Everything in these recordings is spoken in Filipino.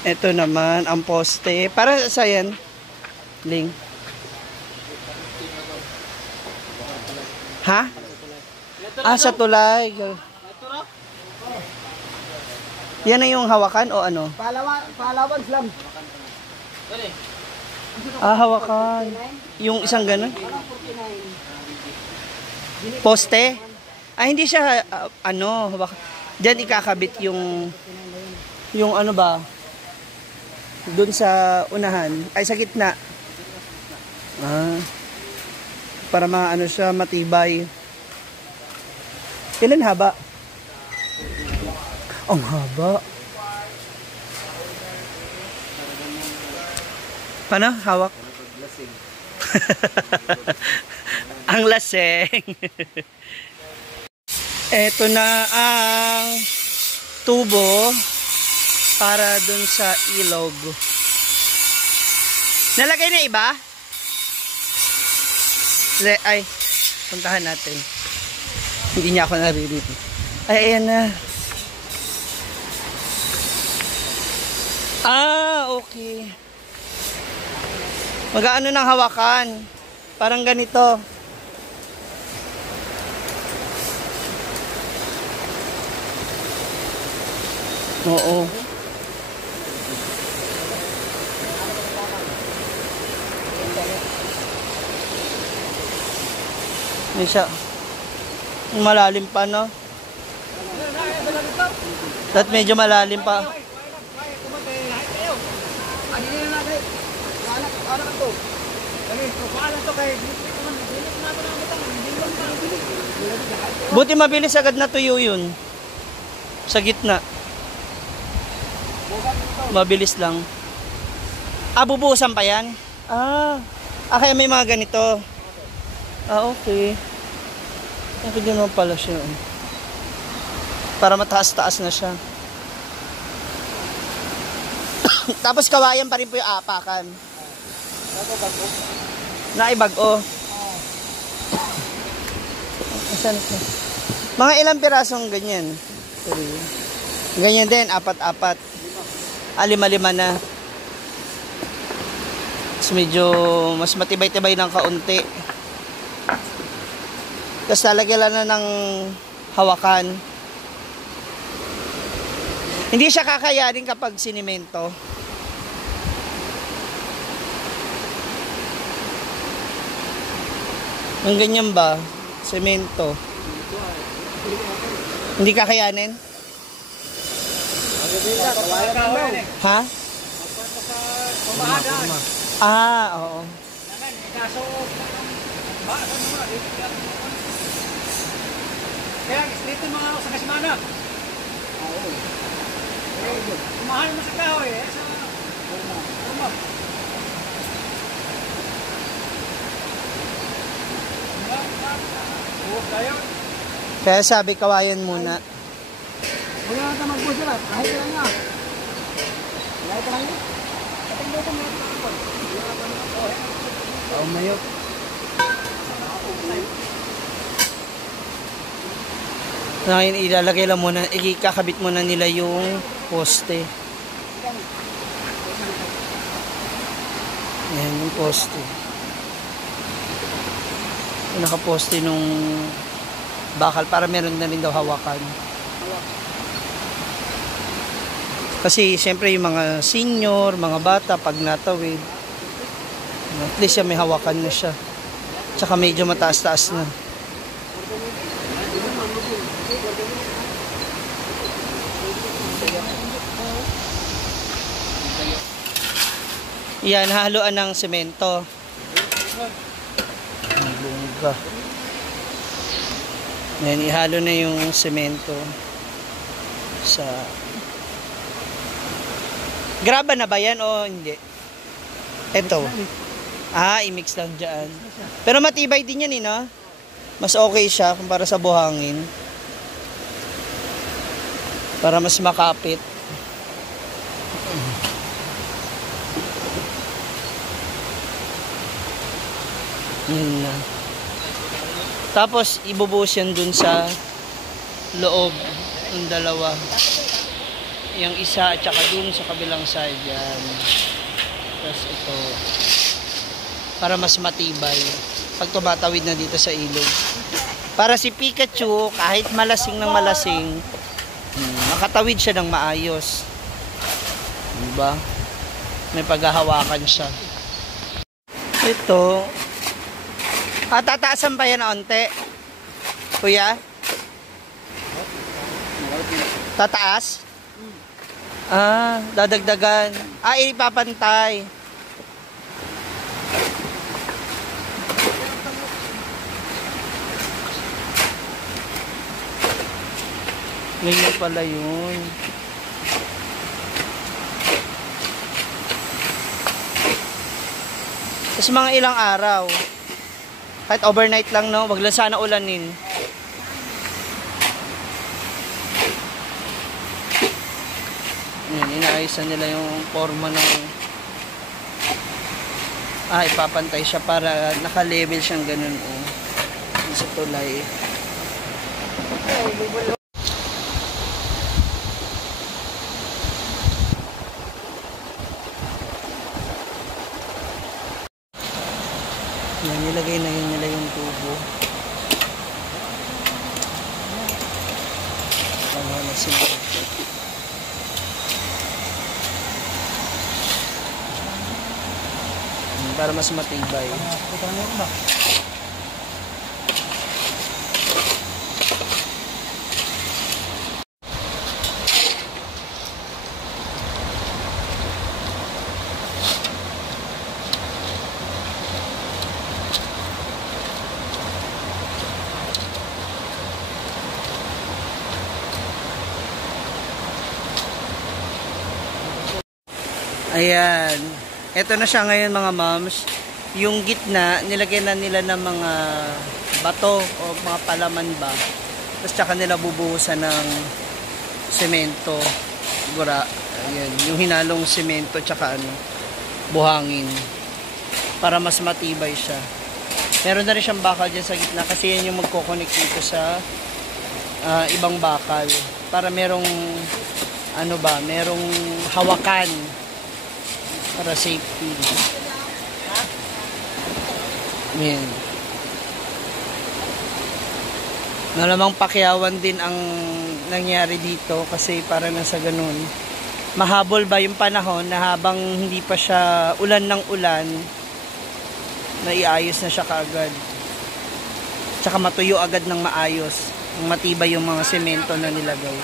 Ito naman ang poste. Para sa yan, Ling. Ha? Sa tulay. Yan na yung hawakan o ano? Palawan lang. Hawakan. Yung isang ganun? Poste? Hindi siya, dyan ikakabit yung ano ba? Doon sa unahan. Sa gitna. Para maano siya, matibay. Ilan haba? Ang haba. Paano? Hawak? Ang laseng. Ito na ang tubo para dun sa ilog. Nalagay na iba? Ay, puntahan natin. Hindi niya ako naririnig. Ay, ayan na. Okay. Mag-aano ng hawakan. Parang ganito. Oo. May siya. Malalim pa, no? At medyo malalim pa. Buti mabilis agad na tuyo yun. Sa gitna. Mabilis lang. Bubuhusan pa yan? Kaya may mga ganito. Okay. Pwede naman pala siya. Para mataas-taas na siya. Tapos kawayan pa rin po yung apakan. Naibago. Mga ilang pirasong ganyan? Ganyan din, 4-4. 5-5 na. Tapos medyo mas matibay-tibay ng kaunti. Tapos lalagyan na ng hawakan. Hindi siya kakayanin kapag sinimento. Ang ganyan ba? Semento. Hindi kakayanin? Ha? Oo. Kaya dito mga sa Kasmana. Mahal mo sa kahoy sa Roma. Kaya sabi kawayan muna. Wala na magbuo sila. Kahit lang nga. Kahit lang nga. Katingin ko mga kapal. Mayot. Ngayon ilalagay lang muna, ikakabit muna nila yung poste. Yan yung poste. Yung nakaposte nung bakal para meron na rin daw hawakan. Kasi siyempre yung mga senior, mga bata pag natawid, at least may hawakan na siya. Tsaka medyo mataas-taas na. Yan, haluan ng semento. Bungga. Yan, ihalo na yung semento sa... Graba na ba yan o hindi? Ito. I-mix lang dyan. Pero matibay din yan, no? Mas okay siya kumpara sa buhangin. Para mas makapit. Yun na. Tapos ibubuhos yan dun sa loob ng dalawa. yung isa at saka dun sa kabilang side yan. Tapos ito. Para mas matibay. Pag tumatawid na dito sa ilog. Para si Pikachu, kahit malasing ng malasing, makatawid siya ng maayos. Diba? May paghahawakan siya. Ito. Tataasan pa yan na onte. Kuya? Tataas? Dadagdagan. Ipapantay. Ganyan pala yun. Tapos mga ilang araw. Kahit overnight lang, no? Wag lang sana ulanin. Yan, inaayos nila yung forma ng ipapantay siya para naka-level siyang ganun, oh. Sa tulay. Yan, nilagay na yun nila yung tubo. Tama na sila. Para mas matibay. Ayan. Ito na siya ngayon mga moms. Yung gitna, nilagyan na nila ng mga bato o mga palaman ba. Tapos tsaka nila bubuhusan ng semento. Gura. Ayan. Yung hinalong semento tsaka buhangin. Para mas matibay siya. Meron na rin siyang bakal dyan sa gitna kasi yan yung magkoconnect dito sa ibang bakal. Para merong merong hawakan. Para safety. Ayan. Malamang pakiyawan din ang nangyari dito kasi para nasa ganun. Mahabol ba yung panahon na habang hindi pa siya ulan ng ulan, naiayos na siya kaagad. Tsaka matuyo agad ng maayos. Matibay yung mga semento na nilagay.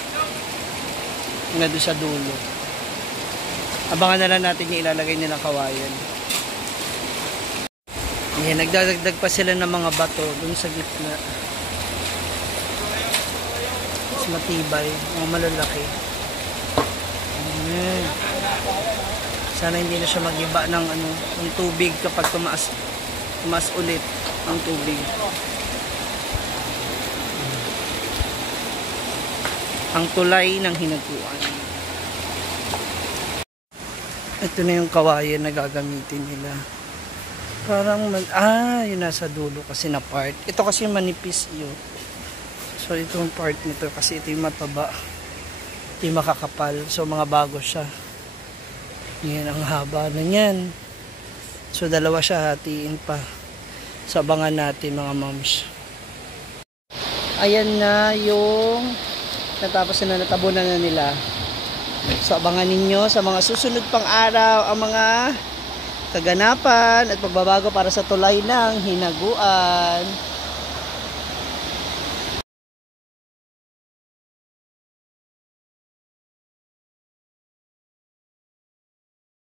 Nga doon sa dulo. Abangan na lang natin yung ilalagay nilang kawayan. Yan, nagdadagdag pa sila ng mga bato dun sa gitna. Mas matibay, mga malalaki. Ayan. Sana hindi na siya mag-iba ng ng tubig kapag tumaas ulit ang tubig. Ang tulay ng hinaguan. Ito na yung kawayan na gagamitin nila. Parang, yung nasa dulo kasi na part. Ito kasi manipis yun. So, itong part nito kasi ito yung mataba. Ito yung makakapal. So, mga bago siya. Yan, ang haba na yan. So, dalawa siya, hatiin pa. So, abangan natin mga moms. Ayan na yung natapos na natabunan na nila. So, abangan ninyo sa mga susunod pang araw ang mga kaganapan at pagbabago para sa tulay ng hinaguan.